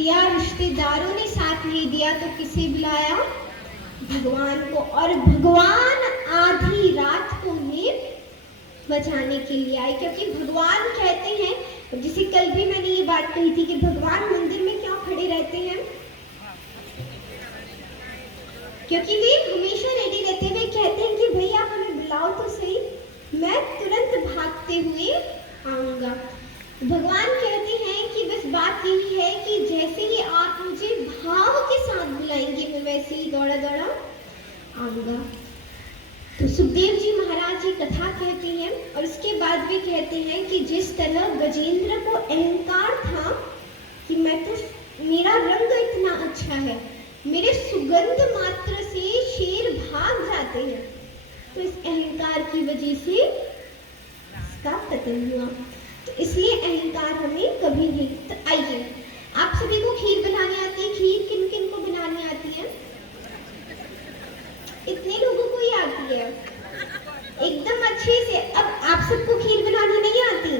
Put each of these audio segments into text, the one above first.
दिया, रिश्तेदारों ने साथ नहीं दिया तो किसे बुलाया? भगवान को। और भगवान आधी रात को हमें बचाने के लिए आए, क्योंकि भगवान कहते हैं, जिसे कल भी मैंने ये बात कही थी कि भगवान मंदिर में क्यों खड़े रहते हैं? क्योंकि वे हमेशा रेडी रहते हैं। वे कहते हैं कि भैया हमें बुलाओ तो सही, मैं तुरंत भागते हुए आऊंगा। भगवान कहते हैं कि बस बात यही है कि जैसे ही आप मुझे भाव के साथ बुलाएंगे, मैं वैसे ही दौड़ा दौड़ा आऊंगा। तो सुखदेव जी महाराज ये कथा कहते हैं, और उसके बाद भी कहते हैं कि जिस तरह गजेंद्र को अहंकार था कि मैं तो, मेरा रंग इतना अच्छा है, मेरे सुगंध मात्र से शेर भाग जाते हैं, तो इस अहंकार की वजह से इसका पतन हुआ। तो इसलिए अहंकार हमें कभी नहीं। तो आइए, आप सभी को खीर बनानी आती है? खीर किन किन को बनानी आती है? इतने लोगों को ही आती है, एकदम अच्छे से। अब आप सबको खीर बनानी नहीं आती?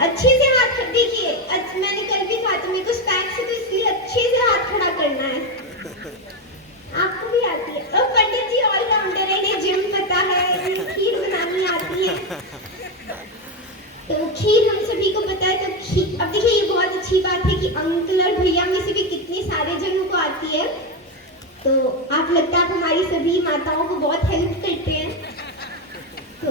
अच्छे से हाथ देखिए, मैंने कल भी कहा था मेरे को स्पैक से, तो इसलिए अच्छे से हाथ खड़ा करना है। आपको भी आती है? और पंडित जी ऑलराउंडर है, इन्हें जिम पता है, खीर बनानी आती है। तो खीर हम सभी को पता है। तो खीर, अब देखिए ये बहुत अच्छी बात है कि अंकल और भैया में से भी कितने सारे जनों को आती है। तो आप लगता है आप हमारी सभी माताओं को बहुत हेल्प करते हैं। तो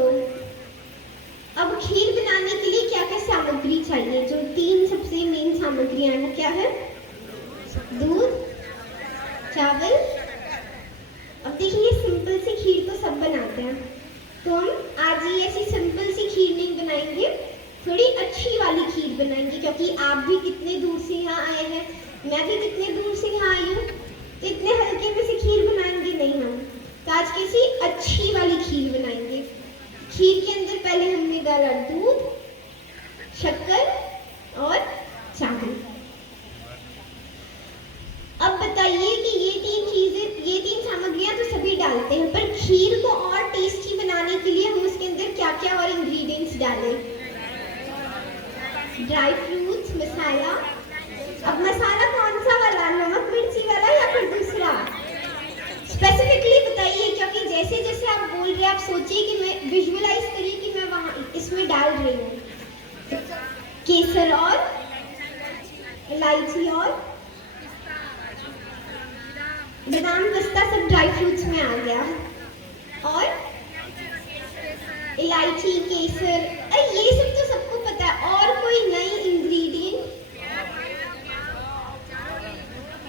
अब खीर बनाने के लिए क्या क्या सामग्री चाहिए? जो 3 सबसे मेन सामग्रियां हैं वो क्या है? दूध, चावल। अब देखिए सिंपल सी खीर तो सब बनाते हैं, तो हम आज ये ऐसी सिंपल सी खीर नहीं बनाएंगे, थोड़ी अच्छी वाली खीर बनाएंगे, क्योंकि आप भी कितने दूर से यहाँ आए हैं, मैं भी कितने दूर से यहाँ आई हूँ, तो इतने हल्के में से खीर बनाएंगे नहीं हम। तो आज कैसी अच्छी वाली खीर बनाएंगे। खीर के अंदर पहले हमने डाला दूध, शक्कर और चावल। अब बताइए कि ये 3 चीजें, ये 3 सामग्रियां तो सभी डालते हैं, पर खीर को और टेस्टी बनाने के लिए हम उसके अंदर क्या क्या और इंग्रेडिएंट्स डालें? ड्राई फ्रूट्स, मसाला। अब मसाला कौन सा वाला? नमक मिर्ची वाला या फिर दूसरा? स्पेसिफिकली बताइए, क्योंकि जैसे जैसे आप बोल रहे हैं आप सोचिए कि मैं विजुअलाइज करिए कि मैं वहाँ इसमें डाल रही हूँ केसर और इलायची और बादाम, पिस्ता सब ड्राई फ्रूट्स में आ गया। और इलायची, केसर, ये सब तो सबको पता है। और कोई नई इंग्रेडिएंट?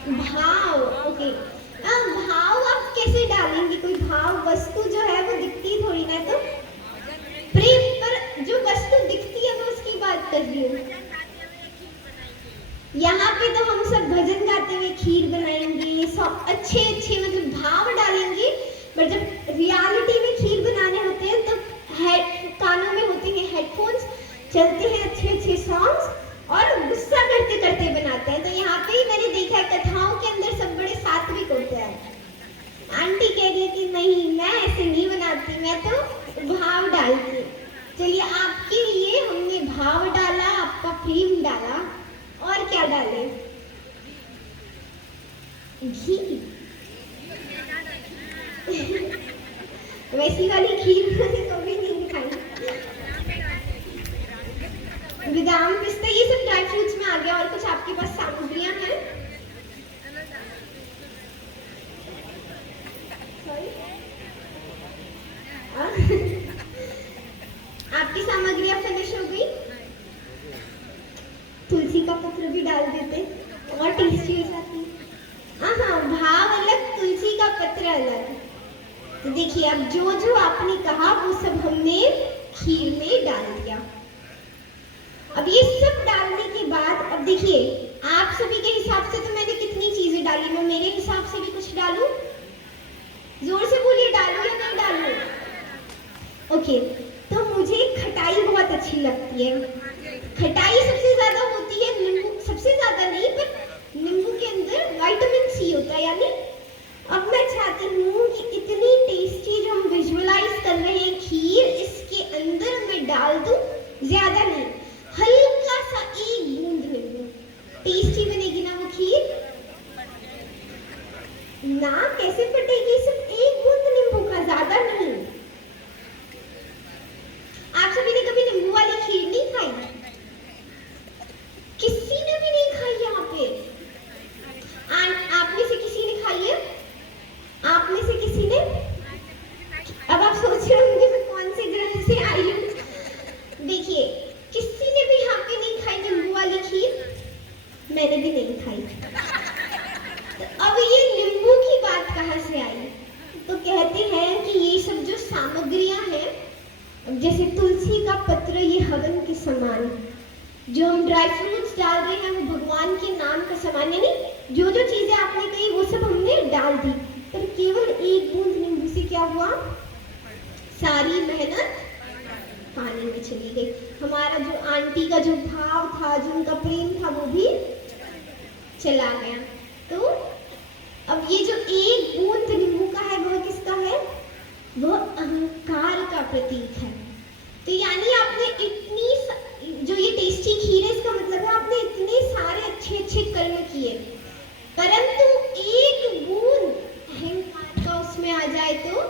भाव। ओके, भाव आप कैसे डालेंगे? कोई भाव वस्तु जो है वो दिखती थोड़ी ना, तो प्रेम पर जो वस्तु दिखती है वो उसकी बात कर रही हूँ। यहाँ पे तो हम सब भजन गाते हुए खीर बनाएंगे, सब अच्छे अच्छे मतलब भाव डालेंगे, पर जब रियलिटी में खीर बनाने होते हैं तो कानों में होते हैं हेडफोन्स, चलते हैं अच्छे अच्छे सॉन्ग्स और गुस्सा करते करते बनाते हैं। तो यहाँ पे ही मैंने देखा है कथाओं के अंदर सब बड़े सात्विक होते हैं। आंटी कह रही है कि नहीं मैं ऐसे नहीं बनाती, मैं तो भाव डालती हूँ। चलिए आपके लिए हमने भाव डाला, आपका प्रेम डाला, और क्या डाले? घी। वैसी वाली खीर मैंने कभी नहीं खाई। बादाम, पिस्ता, ये सब ड्राई फ्रूट्स में आ गया। और कुछ आपके पास सामग्रियां हैं? आपकी सामग्रियां फिनिश हो गई? तुलसी का पत्र भी डाल देते और टेस्टी हो जाती। हाँ, भाव अलग, तुलसी का पत्र अलग। तो देखिए अब जो जो आपने कहा वो सब हमने खीर में डाल दिया। अब ये सब डालने के बाद अब देखिए आप सभी के हिसाब से तो मैंने कितनी चीजें डाली, मैं मेरे हिसाब से भी कुछ डालूं? जोर से बोलिए, डालूं या नहीं डालूं? ओके, तो मुझे खटाई बहुत अच्छी लगती है। खटाई सबसे ज्यादा होती है नींबू, सबसे ज्यादा नहीं पर नींबू के अंदर विटामिन सी होता है। यानी अब मैं चाहती हूँ कि इतनी टेस्टी जो हम विजुअलाइज कर रहे हैं खीर, इसके अंदर मैं डाल दूं, ज्यादा नहीं, हल्का सा एक बूंद नींबू। कैसे फटेगी? सिर्फ एक बूंद नींबू का, ज्यादा नहीं। आप सभी ने कभी नींबू वाली खीर नहीं खाई? किसी ने भी नहीं खाई यहाँ पे? आप में से किसी ने खाई है? आप में से किसी ने? अब आप सोच रहे होंगे मैं कौन से ग्रह से आई हूँ। देखिए, किसी ने भी यहाँ पे नहीं खाई नींबू वाली खीर, मैंने भी नहीं खाई। तो अब ये नींबू की बात कहाँ से आई? तो कहते हैं कि ये सब जो सामग्रियां हैं, जैसे तुलसी का पत्र, ये हवन के समान, जो हम ड्राई फ्रूट्स डाल रहे हैं वो भगवान के नाम का समान, यानी जो जो चीजें आपने कही वो सब हमने डाल दी, पर केवल एक बूंद नींबू से क्या हुआ? सारी मेहनत पानी में चली गई। हमारा जो आंटी का जो भाव था, जो उनका प्रेम था, वो भी चला गया। तो अब ये जो एक बूंद नींबू का है वह किसका है? वह अहंकार का प्रतीक है। तो यानी आपने इतनी जो ये टेस्टी खीर है, इसका मतलब है आपने इतने सारे अच्छे अच्छे कर्म किए, परंतु एक बूंद अहंकार का उसमें आ जाए तो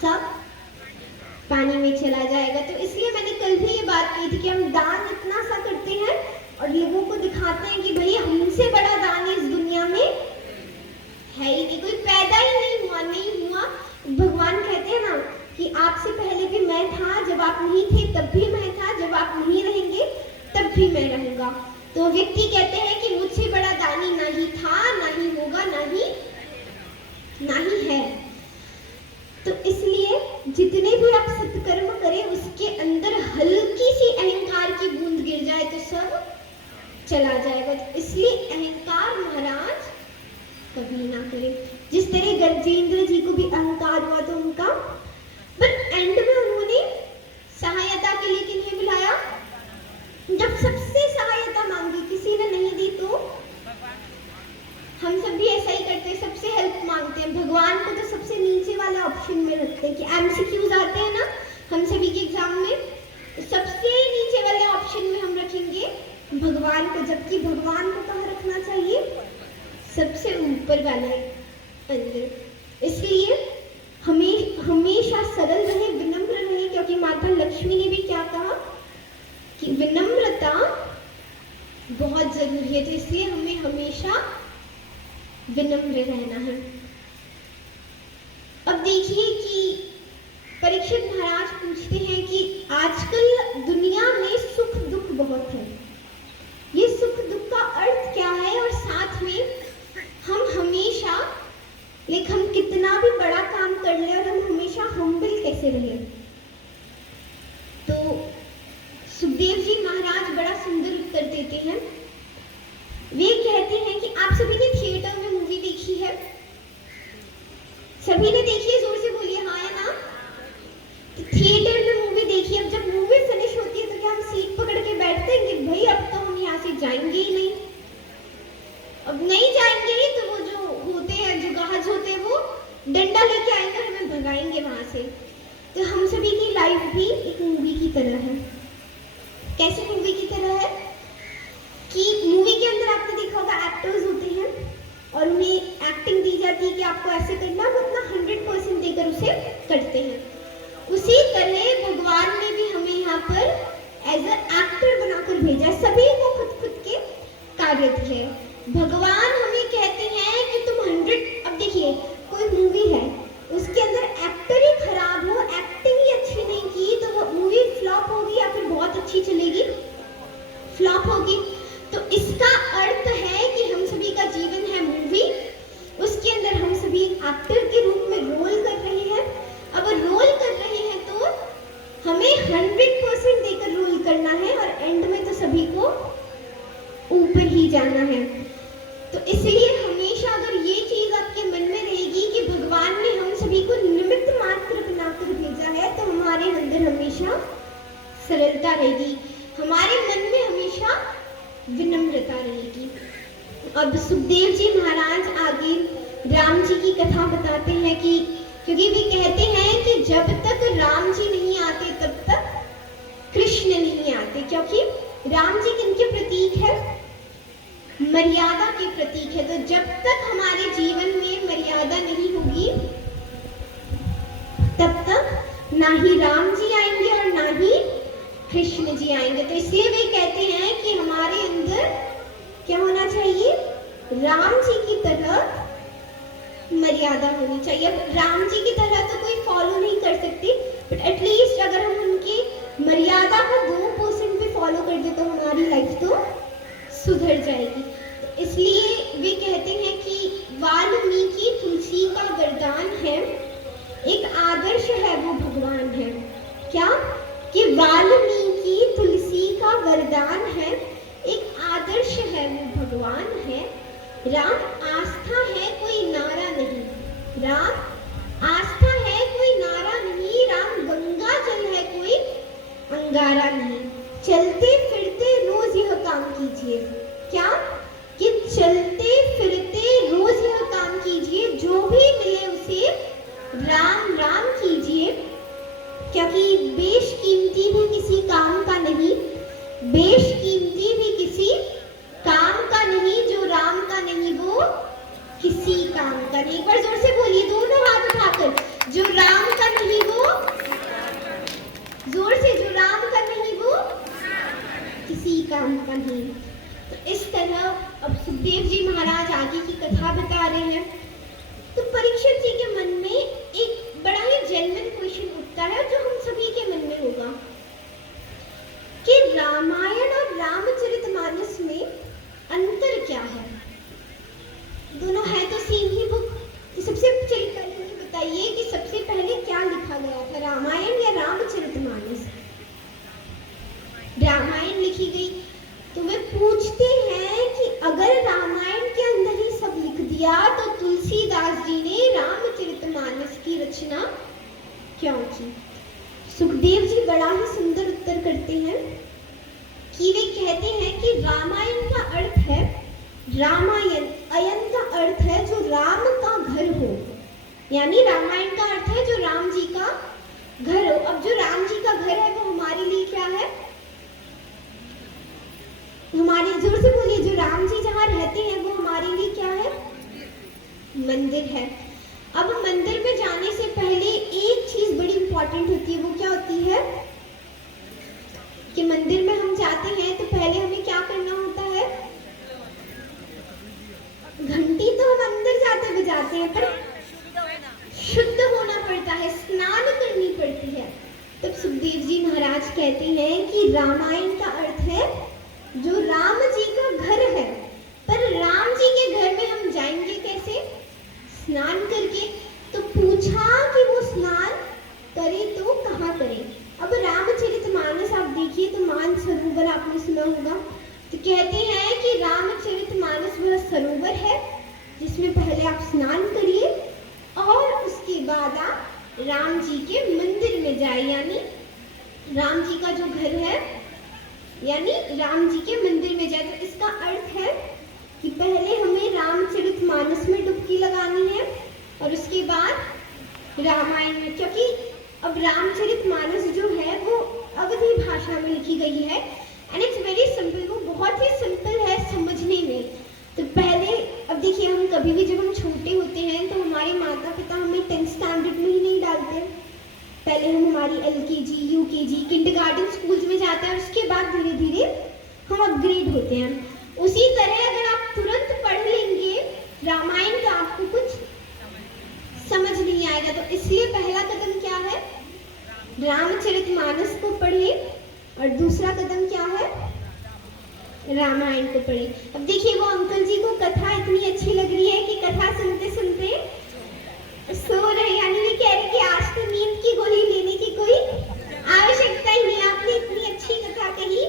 सब पानी में चला जाएगा। तो इसलिए मैंने कल भी ये बात कही थी कि हम दान इतना सा करते हैं और लोगों को दिखाते हैं कि भैया हमसे बड़ा दान इस दुनिया में है ही नहीं, कोई पैदा ही नहीं हुआ। भगवान कहते हैं ना कि आपसे पहले भी मैं था, जब आप नहीं थे तब भी मैं था, जब आप नहीं रहेंगे तब भी मैं रहूंगा। तो व्यक्ति कहते हैं कि मुझसे बड़ा दानी ना ही था, ना ही होगा, ना ही है। तो इसलिए जितने भी आप सत्कर्म करें उसके अंदर हल्की सी अहंकार की बूंद गिर जाए तो सब चला जाएगा। तो इसलिए अहंकार महाराज कभी ना करें। जिस तरह गजेंद्र जी को भी अहंकार हुआ तो उनका, पर एंड में उन्होंने सहायता के लिए किन्हें बुलाया? जब सबसे सहायता मांगी किसी ने नहीं दी तो हम सब भी ऐसा ही करते हैं, सबसे हेल्प मांगते हैं। भगवान को तो सबसे नीचे वाले ऑप्शन में रखते हैं कि एमसीक्यूज आते हैं ना हम सभी के एग्जाम में, तो सबसे नीचे वाले ऑप्शन में हम रखेंगे भगवान को, जबकि भगवान को कहाँ रखना चाहिए? सबसे ऊपर वाले अंदर। इसलिए हमेशा सरल रहे, विनम्र रहे, क्योंकि माता लक्ष्मी ने भी क्या कहा कि विनम्रता बहुत जरूरी है। तो इसलिए हमें हमेशा विनम्र रहना है। अब देखिए कि परीक्षित महाराज पूछते हैं कि आजकल दुनिया में सुख दुख बहुत है, ये सुख दुख का अर्थ क्या है? और साथ में हम हमेशा, लेकिन हम कितना भी बड़ा काम कर ले और हम हमेशा हम्बल कैसे रहे? तो सुखदेव जी महाराज बड़ा सुंदर उत्तर देते हैं। वे कहते हैं कि आप सभी ने थिएटर में मूवी देखी है? सभी ने देखी है? जोर से बोलिए हाँ या ना। तो थिएटर में मूवी देखी, अब जब मूवी फिनिश होती है तो क्या हम सीट पकड़ के बैठते हैं कि भाई अब तो हम यहाँ से जाएंगे ही नहीं? अब नहीं जाएंगे ही तो वो जो होते हैं, जो गाहज होते हैं, वो डंडा लेके आएंगे और हमें भगाएंगे वहां से। तो हम सभी की लाइफ भी एक मूवी की तरह है। कैसे मूवी की तरह है? कि मूवी के अंदर आपने देखा होगा एक्टर्स होते हैं और उन्हें एक्टिंग दी जाती है कि आपको ऐसे करना, वो अपना 100% देकर उसे करते हैं। उसी तरह भगवान ने भी हमें यहाँ पर एज अ एक्टर बनाकर भेजा है, सभी को खुद के कार्य दिए। भगवान हमें कहते हैं कि तुम 100, अब देखिए कोई मूवी है उसके अंदर एक्टर ही खराब हो, एक्टिंग ही अच्छी नहीं की, तो वो मूवी फ्लॉप होगी या फिर बहुत अच्छी चलेगी? फ्लॉप होगी। तो इसका अर्थ है कि हम सभी का जीवन है मूवी, उसके अंदर हम सभी एक्टर के रूप में रोल कर रहे हैं। अब रोल कर रहे हैं तो हमें 100% देकर रोल करना है और एंड में तो सभी को ऊपर ही जाना है। तो इसलिए हमेशा अगर ये चीज आपके मन में रहेगी कि भगवान ने हम सभी को निमित्त मात्र बनाकर भेजा है, तो हमारे अंदर हमेशा सरलता रहेगी, हमारे मन में हमेशा विनम्रता रहेगी। अब सुखदेव जी महाराज आगे राम जी की कथा बताते हैं कि क्योंकि वे कहते हैं कि जब तक राम जी नहीं आते तब तक कृष्ण नहीं आते, क्योंकि राम जी किनके प्रतीक है? मर्यादा के प्रतीक है। तो जब तक हमारे जीवन में मर्यादा नहीं होगी तब तक ना ही राम जी आएंगे और ना ही कृष्ण जी आएंगे। तो इसलिए वे कहते हैं कि हमारे अंदर क्या होना चाहिए, राम जी की तरह मर्यादा होनी चाहिए। अब राम जी की तरह तो कोई फॉलो नहीं कर सकती, बट एटलीस्ट अगर हम उनकी मर्यादा को 2% भी फॉलो कर दे तो हमारी लाइफ तो सुधर जाएगी। तो इसलिए वे कहते हैं कि वाल्मीकि तुलसी का वरदान है, एक आदर्श है, वो भगवान है। क्या कि वाल्मीकि तुलसी का वरदान है, एक आदर्श है, वो भगवान है। राम आस्था है, कोई नारा नहीं। राम आस्था है, कोई नारा नहीं। राम गंगा जल है, कोई अंगारा नहीं। चलते फिरते रोज यह काम कीजिए। क्या कि चलते फिरते रोज यह काम कीजिए, जो भी मिले उसे राम राम कीजिए। क्योंकि बेशकीमती भी किसी काम का नहीं, बेशकीमती भी किसी काम का नहीं, जो राम का नहीं वो किसी काम का नहीं। एक बार जोर से बोलिए, दोनों हाथ उठाकर, जो राम का नहीं वो, जोर से, जो राम का नहीं वो किसी काम का नहीं। तो इस तरह अब सुखदेव जी महाराज आगे की कथा बता रहे हैं। तो परीक्षित जी के मन में एक बड़ा ही जेन्युइन क्वेश्चन उठता है जो हम सभी के मन में होगा कि रामायण और रामचरितमानस में अंतर क्या है। दोनों है तो सेम ही बुक। तो सबसे चलिए पहले ये बताइए कि सबसे पहले क्या लिखा गया था, रामायण या रामचरितमानस। रामायण लिखी गई तो वे पूछते हैं कि अगर रामायण के अंदर ही सब लिख दिया तो तुलसीदास जी ने रामचरितमानस की रचना क्यों की। सुखदेव जी बड़ा ही सुंदर उत्तर करते हैं कि वे कहते हैं कि रामायण का अर्थ है रामायण, अयन का अर्थ है जो राम का घर हो, यानी रामायण का अर्थ है जो राम जी का घर हो। अब जो राम जी का घर है वो हमारे लिए क्या है, हमारे, जोर से बोलिए, जो राम जी जहाँ रहते हैं वो हमारे लिए क्या है, मंदिर है। अब मंदिर में जाने से पहले एक चीज बड़ी इंपॉर्टेंट होती है, वो क्या होती है कि मंदिर में हम जाते हैं तो पहले हमें क्या करना होता है, घंटी तो हम अंदर जाते बजाते हैं पर शुद्ध होना पड़ता है, स्नान करनी पड़ती है। तब सुखदेव जी महाराज कहते हैं कि रामायण का अर्थ है जो राम जी का घर है, पर राम जी के घर में हम जाएंगे कैसे, स्नान करके। तो पूछा कि वो स्नान करे तो कहाँ करे। अब रामचरितमानस आप देखिए तो मान सरोवर आपने सुना होगा, तो कहते हैं कि रामचरितमानस वह सरोवर है जिसमें पहले आप स्नान करिए और उसके बाद आप राम जी के मंदिर में जाए, यानी राम जी का जो घर है यानी राम जी के मंदिर में जाए। तो इसका अर्थ है कि पहले हमें रामचरितमानस में डुबकी लगानी है और उसके बाद रामायण में, क्योंकि अब रामचरितमानस जो है वो अवधी भाषा में लिखी गई है एंड इट्स वेरी सिंपल, वो बहुत ही सिंपल है समझने में। तो पहले, अब देखिए, हम कभी भी जब हम छोटे होते हैं तो हमारे माता पिता हमें 10th स्टैंडर्ड में ही नहीं डालते, पहले हम हमारी LKG, UKG, किंडरगार्टन स्कूल्स में जाते हैं और उसके बाद धीरे धीरे हम अपग्रेड होते हैं। उसी तरह अगर आप तुरंत पढ़ लेंगे रामायण तो आपको कुछ समझ नहीं आएगा। तो इसलिए पहला कदम क्या है, रामचरितमानस को पढ़े और दूसरा कदम क्या है, रामायण को पढ़े। अब देखिए वो अंकल जी को कथा इतनी अच्छी लग रही है कि कथा सुनते सुनते सो रहे, यानी वे कह रहे कि आज तो नींद की गोली लेने की कोई आवश्यकता ही नहीं, आपने इतनी अच्छी कथा कही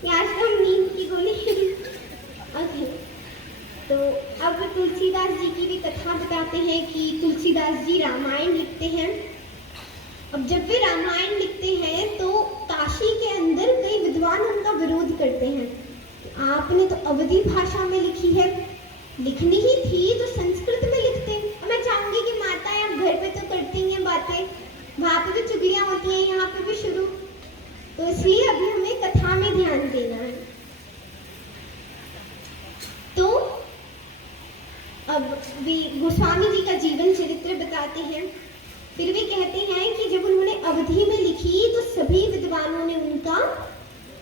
कि आज तो हम नींद की गोली ओके। तो अब तुलसीदास जी की भी कथा बताते हैं कि तुलसीदास जी रामायण लिखते हैं। अब जब वे रामायण लिखते हैं तो काशी के अंदर कई विद्वान उनका विरोध करते हैं, आपने तो अवधी भाषा में लिखी है, लिखनी ही थी तो संस्कृत में लिखते। मैं चाहूंगी कि माताएं आप घर पे तो करती हैं बातें, वहां पे भी चुगलियां होती हैं, यहाँ पे भी शुरू, तो इसलिए अभी हमें कथा में ध्यान देना है। वे गोस्वामी जी का जीवन चरित्र बताते हैं। फिर वे कहते हैं कि जब उन्होंने अवधी में लिखी तो सभी विद्वानों ने उनका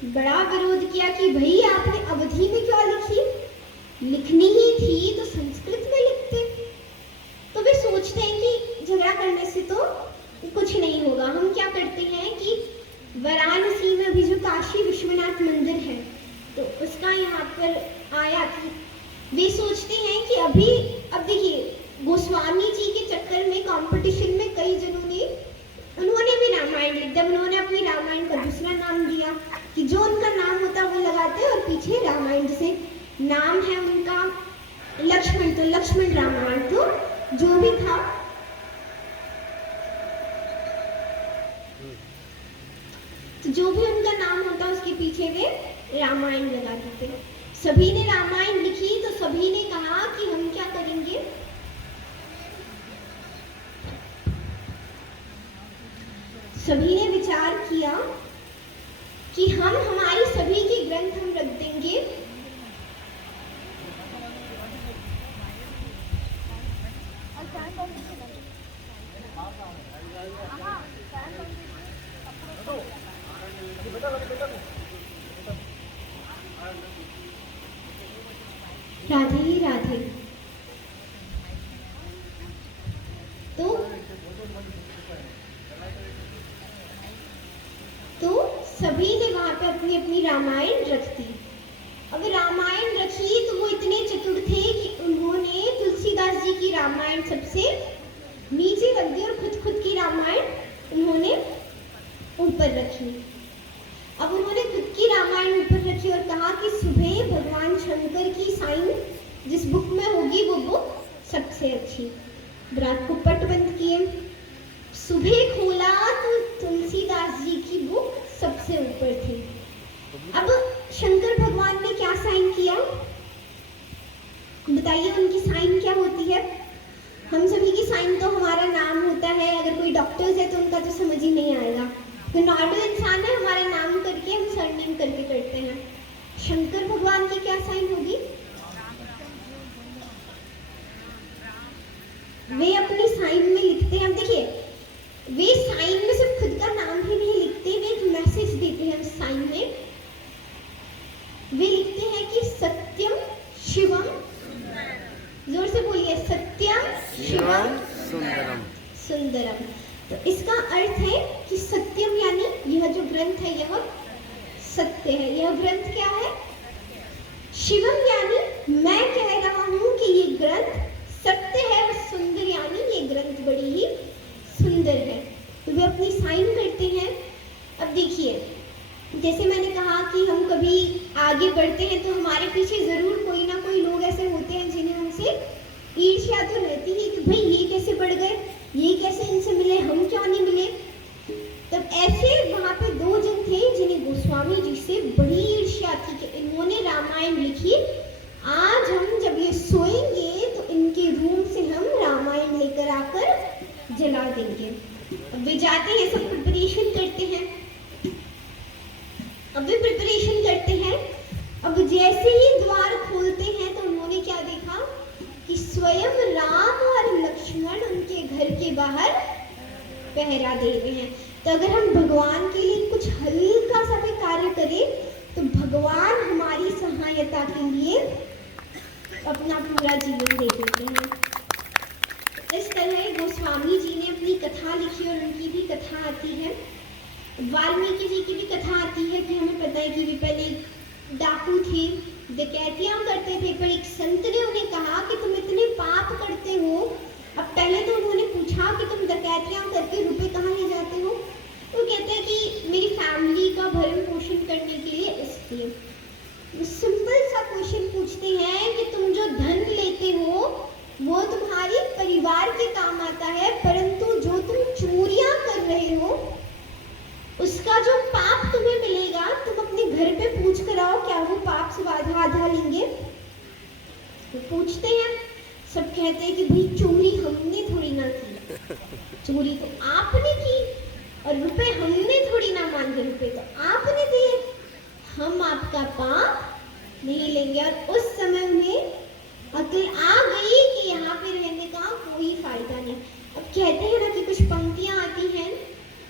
बड़ा विरोध किया कि भाई आपने अवधी में क्यों लिखी, लिखनी ही थी तो संस्कृत में लिखते। तो वे सोचते हैं कि झगड़ा करने से तो कुछ नहीं होगा। हम क्या करते हैं कि वाराणसी में अभी जो काशी विश्वनाथ मंदिर है तो उसका यहाँ पर आया कि वे सोचते हैं कि अभी अब देखिए गोस्वामी जी के चक्कर में कंपटीशन में कई जनों ने उन्होंने भी रामायण लिख दिया। उन्होंने अपनी रामायण का दूसरा नाम दिया कि जो उनका नाम होता है वो लगाते और पीछे रामायण, जैसे नाम है उनका लक्ष्मण तो लक्ष्मण रामायण, तो जो भी था तो जो भी उनका नाम होता उसके पीछे वे रामायण लगा देते। सभी ने रामायण लिखी तो सभी ने कहा कि हम क्या करेंगे, सभी ने विचार किया कि हम हमारी सभी के ग्रंथ हम रख देंगे राधे ही राधे। तो सभी ने वहां पे अपनी अपनी रामायण रख दी। अब रामायण रखी तो वो इतने चतुर थे कि उन्होंने तुलसीदास जी की रामायण सबसे नीचे रख दी और खुद की रामायण उन्होंने ऊपर रखी। अब उन्होंने खुद की रामायण ऊपर रखी और कहा कि सुबह भगवान शंकर की साइन जिस बुक में होगी वो बुक सबसे अच्छी। रात को पट बंद किए, सुबह खोला तो तुलसीदास जी की बुक सबसे ऊपर थी। अब शंकर भगवान ने क्या साइन किया बताइए, उनकी साइन क्या होती है? हम सभी की साइन तो हमारा नाम होता है। अगर कोई डॉक्टर्स है तो उनका तो समझ ही नहीं आएगा। तो नॉर्मल इंसान है, हमारा नाम करके हम सरनेम करके करते हैं। शंकर भगवान की क्या साइन होगी? वे अपनी साइन में लिखते हैं, देखिए वे साइन में सिर्फ खुद का नाम ही नहीं लिखते, वे एक मैसेज देते हैं उस साइन में। वे लिखते हैं कि सत्यम शिवम, जोर से बोलिए, सत्यम शिवम सुंदरम सुंदरम। तो इसका अर्थ है कि सत्यम यानी यह जो ग्रंथ है यह सत्य है। यह ग्रंथ क्या है? शिवम यानी मैं कह रहा हूं कि ये ग्रंथ सत्य है, और सुंदर यानी ये ग्रंथ बड़ी ही सुंदर है। तो वे अपनी साइन करते हैं। अब देखिए जैसे मैंने कहा कि हम कभी आगे बढ़ते हैं तो हमारे पीछे जरूर कोई ना कोई लोग ऐसे होते हैं जिन्हें हमसे ईर्ष्या तो रहती है कि भाई ये कैसे बढ़ गए, ये कैसे इनसे मिले, हम क्यों नहीं मिले। तब ऐसे वहां पे दो जन थे जिन्हें गोस्वामी जी से बड़ी ईर्ष्या थी कि इन्होंने रामायण लिखी, आज हम जब ये सोएंगे तो इनके रूम से हम रामायण लेकर आकर जला देंगे। अब वे जाते हैं, सब प्रिपरेशन करते हैं। अब वे प्रिपरेशन करते हैं। अब जैसे ही द्वार खोलते हैं तो उन्होंने क्या देखा कि स्वयं राम और लक्ष्मण उनके घर के बाहर पहरा दे रहे हैं। तो अगर हम भगवान के लिए कुछ हल्का सा भी कार्य करें तो भगवान हमारी सहायता के लिए अपना पूरा जीवन दे देते हैं। इस तरह गोस्वामी जी ने अपनी कथा लिखी और उनकी भी कथा आती है। वाल्मीकि जी की भी कथा आती है कि हमें पता है कि वे पहले डाकू थे, डकैतियां करते थे, पर एक संत ने उन्हें कहा कि तुम इतने पाप करते हो। अब पहले तो उन्होंने पूछा कि तुम डकैतियां करके रुपए कहाँ ले जाते हो? तो कहते हैं कि मेरी फैमिली का भरण पोषण करने के लिए, इसलिए। सिंपल सा क्वेश्चन पूछते हैं कि तुम जो धन लेते हो वो तुम्हारे परिवार के काम आता है, परंतु जो तुम चोरियां कर रहे हो उसका जो पाप तुम्हें मिलेगा, तुम अपने घर पे पूछ कर आओ क्या वो पाप से आधा आधा लेंगे? तो पूछते हैं, सब कहते हैं कि भाई चोरी हमने थोड़ी ना की, चोरी तो आपने की, और रुपए हमने थोड़ी ना मांगे, रुपए तो आपने दिए, हम आपका पाप नहीं लेंगे। और उस समय उन्हें अकल आ गई कि यहाँ पे कहते हैं ना कि कुछ पंक्तियां आती हैं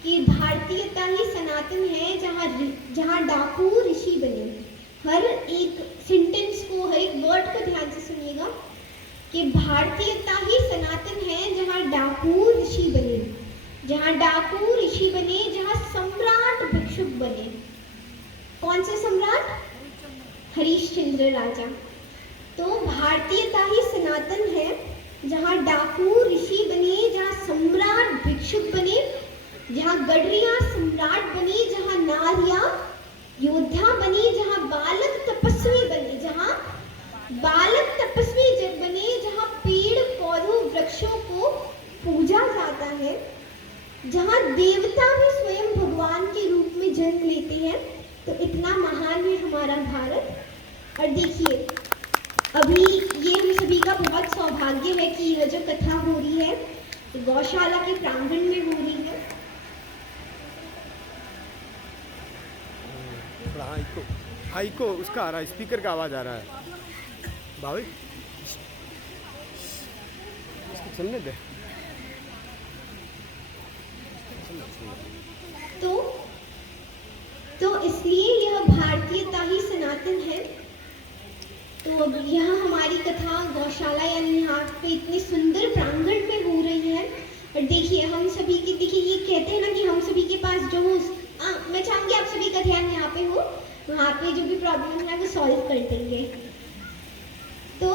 कि भारतीयता ही सनातन है जहाँ डाकू ऋषि बने। हर एक सेंटेंस को, हर एक वर्ड को ध्यान से सुनिएगा कि भारतीयता ही सनातन है जहाँ डाकू ऋषि बने, जहाँ डाकू ऋषि बने, जहाँ सम्राट भिक्षुक बने। कौन से सम्राट? हरिश्चंद्र राजा। तो भारतीयता ही सनातन है जहाँ डाकू ऋषि बने, जहाँ सम्राट भिक्षुक बने, जहाँ गडरियाँ सम्राट बनी, जहाँ नारियाँ योद्धा बनी, जहाँ बालक तपस्वी बने, जहाँ बालक तपस्वी जब बने, जहाँ पेड़ पौधों वृक्षों को पूजा जाता है, जहाँ देवता भी स्वयं भगवान के रूप में जन्म लेते हैं। तो इतना महान है हमारा भारत। और देखिए, अभी ये हम सभी का बहुत सौभाग्य है कि यह जो कथा हो रही है गौशाला के प्रांगण में हो रही है। हाइको उसका आ रहा है, स्पीकर का आवाज आ रहा है। भाभी इसको चलने दे। तो इसलिए यह भारतीयता ही सनातन है। तो अब यह हमारी कथा गौशाला यानी यहाँ पे इतने सुंदर प्रांगण में हो रही है। और देखिए हम सभी की, देखिए ये कहते हैं ना कि हम सभी के पास जो मैं चाहूँगी आप सभी का ध्यान यहाँ पे हो, वहाँ पे जो भी प्रॉब्लम है वो सॉल्व कर देंगे। तो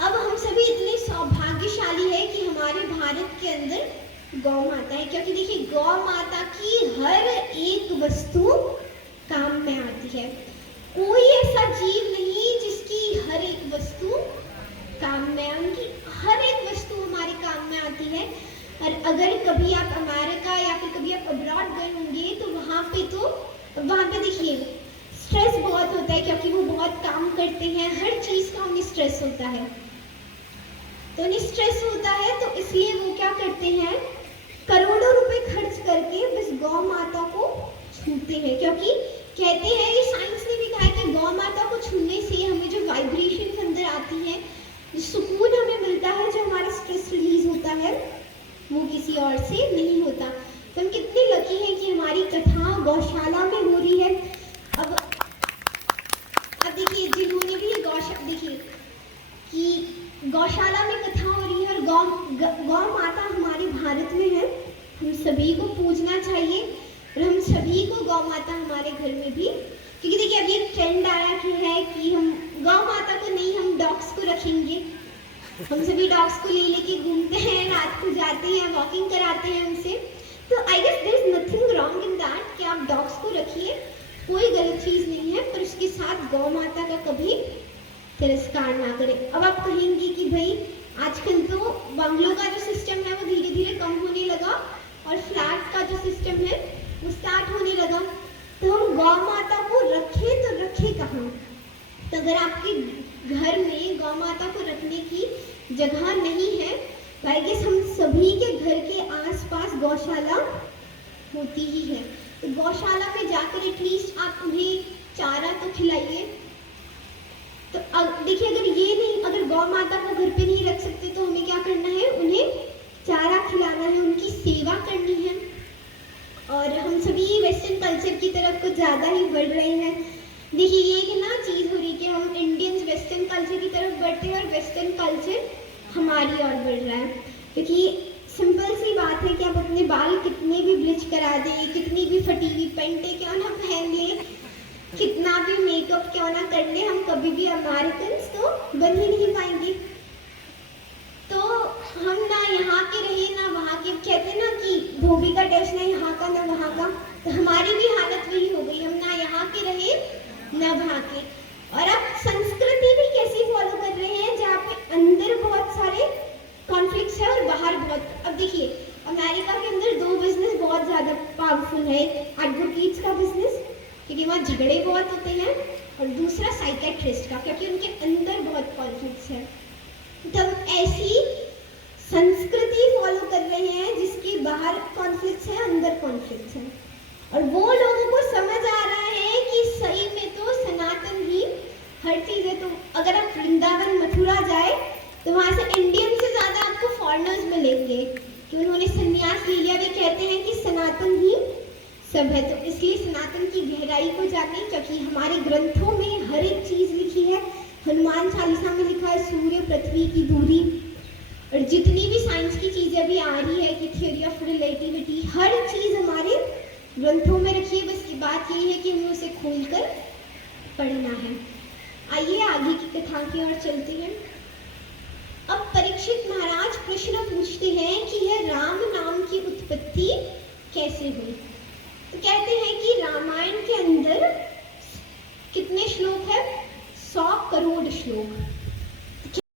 अब हम सभी इतने सौभाग्यशाली है कि हमारे भारत के अंदर गौ माता है, क्योंकि देखिए गौ माता की हर एक वस्तु काम में आती है। कोई ऐसा जीव नहीं जिसकी हर एक वस्तु काम में, उनकी हर एक वस्तु हमारे काम में आती है। और अगर कभी आप अमेरिका या फिर कभी आप अब्रॉड गए होंगे तो वहाँ पे देखिए स्ट्रेस बहुत होता है, क्योंकि वो बहुत काम करते हैं, हर चीज़ का उन्हें स्ट्रेस होता है। तो उन्हें स्ट्रेस होता है तो इसलिए वो क्या करते हैं, करोड़ों रुपए खर्च करके बस गौ माता को छूते हैं। क्योंकि कहते हैं, ये साइंस ने भी कहा है कि गौ माता को छूने से हमें जो वाइब्रेशन अंदर आती है, जो सुकून हमें मिलता है, जो हमारा स्ट्रेस रिलीज होता है, वो किसी और से नहीं होता। तो हम कितने लकी हैं कि हमारी कथा गौशाला में हो रही है। अब देखिए जिन्होंने भी देखिए कि गौशाला में कथा हो रही है और गौ माता हमारे भारत में है, हम सभी को पूजना चाहिए। और हम सभी को गौ माता हमारे घर में भी, क्योंकि देखिए अभी एक ट्रेंड आया कि हम गौ माता को नहीं, हम डॉग्स को रखेंगे। हम सभी डॉग्स को ले लेके घूमते हैं, रात को जाते हैं, वॉकिंग कराते हैं उनसे। तो I guess there is nothing wrong in that कि आप डॉग्स को रखिए, कोई गलत चीज़ नहीं है, पर उसके साथ गौ माता का कभी तिरस्कार ना करें। अब आप कहेंगे कि भाई आजकल तो बंगलों का जो सिस्टम है वो धीरे धीरे कम होने लगा और फ्लैट का जो सिस्टम है वो स्टार्ट होने लगा, तो हम गौ माता को रखें तो रखें कहाँ? तो अगर आपके घर में गौ माता को रखने की जगह नहीं है तो आई गेस हम सभी के घर के आसपास गौशाला होती ही है। तो गौशाला पे जाकर एटलीस्ट आप उन्हें चारा तो खिलाइए। तो देखिए अगर गौ माता को घर पे नहीं रख सकते तो हमें क्या करना है, उन्हें चारा खिलाना है, उनकी सेवा करनी है। और हम सभी वेस्टर्न कल्चर की तरफ कुछ ज़्यादा ही बढ़ रहे हैं। देखिए ये कि ना चीज़ हो रही कि हम इंडियंस वेस्टर्न कल्चर की तरफ बढ़ते हैं और वेस्टर्न कल्चर हमारी ओर बढ़ रहा है। क्योंकि सिंपल सी बात है कि आप अपने बाल कितने भी ब्लीच करा दें, कितनी भी फटी हुई पेंटें क्यों ना पहन लें, कितना भी मेकअप क्यों ना कर ले, हम कभी भी अमेरिकन्स तो बन ही नहीं पाएंगे। तो हम ना यहाँ के रहे ना वहाँ के, कहते हैं ना कि धोबी का टेस्ट ना यहाँ का ना वहाँ का, तो हमारी भी हालत वही हो गई, हम ना यहाँ के रहे ना वहाँ के। और अब संस्कृति भी कैसी फॉलो कर रहे हैं जहाँ पे अंदर बहुत सारे कॉन्फ्लिक्ट्स है और बाहर बहुत। अब देखिए अमेरिका के अंदर दो बिजनेस बहुत ज़्यादा पावरफुल है, एडवोकेट्स का बिजनेस क्योंकि वहाँ झगड़े बहुत होते हैं, और दूसरा साइकेट्रिस्ट का क्योंकि उनके अंदर बहुत कॉन्फ्लिक्ट्स है। तो हम ऐसी संस्कृति फॉलो कर रहे हैं जिसके बाहर कॉन्फ्लिक्ट्स है, अंदर कॉन्फ्लिक्ट्स है, और वो लोगों को समझ आ रहा है कि सही में तो सनातन ही हर चीज़ है। तो अगर आप वृंदावन मथुरा जाए तो वहाँ से इंडियन से ज़्यादा आपको फॉरेनर्स मिलेंगे। करेंगे कि उन्होंने संन्यास ले लिया। वे कहते हैं कि सनातन ही सब है, तो इसलिए सनातन की गहराई को जाने, क्योंकि हमारे ग्रंथों में हर एक चीज लिखी है। हनुमान चालीसा में लिखा है सूर्य पृथ्वी की दूरी, और जितनी भी साइंस की चीजें भी आ रही है कि थ्योरी ऑफ रिलेटिविटी, हर चीज हमारे ग्रंथों में रखी है। बस की बात यही है कि हमें उसे खोलकर पढ़ना है। आइए आगे की कथा की ओर चलते हैं। अब परीक्षित महाराज प्रश्न पूछते हैं कि यह राम नाम की उत्पत्ति कैसे हुई। तो कहते हैं कि रामायण के अंदर कितने श्लोक है? 100 करोड़ श्लोक।